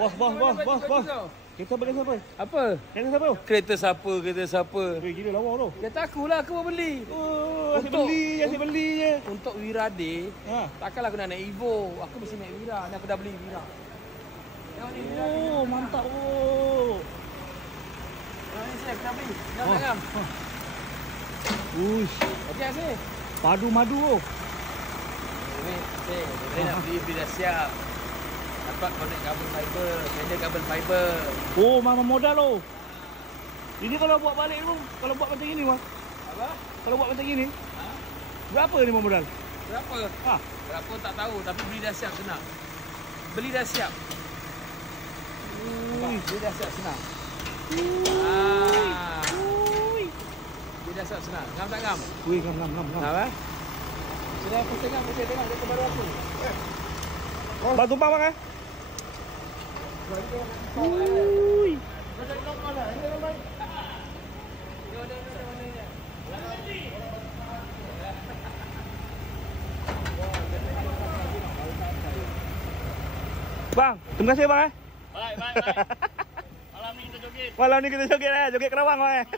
Bos. Kereta bagi siapa? Apa? Kereta siapa? Kereta siapa? Gila lawa tu. Kereta akulah, aku mau beli. Oh, asyik beli je. Untuk Wira Day, takkanlah aku nak naik Evo. Aku mesti naik Wira. Ni aku dah beli Wira. Tengok ni Wira. Oh, mantap. Oh. Ni saya dah beli. Jangan. Uish. Okey, Asyik. Padu madu tu. Saya nak beli dah siap. Dapat connect kabel fiber, sender kabel fiber. Oh, memang modal tu. Ini kalau buat balik tu, kalau buat macam ini mah. Apa? Kalau buat macam ini. Berapa ni modal? Berapa? Berapa tak tahu, tapi beli dah siap senang. Beli dah siap. Beli dah siap senang. Beli dah siap senang. Ngam tak ngam? Wih, ngam. Ngam Sudah aku tengok dia baru aku. Batu tumpang bang Ui. Bang, terima kasih bang Baik. Malam ni kita joget. Joget Kerawang bang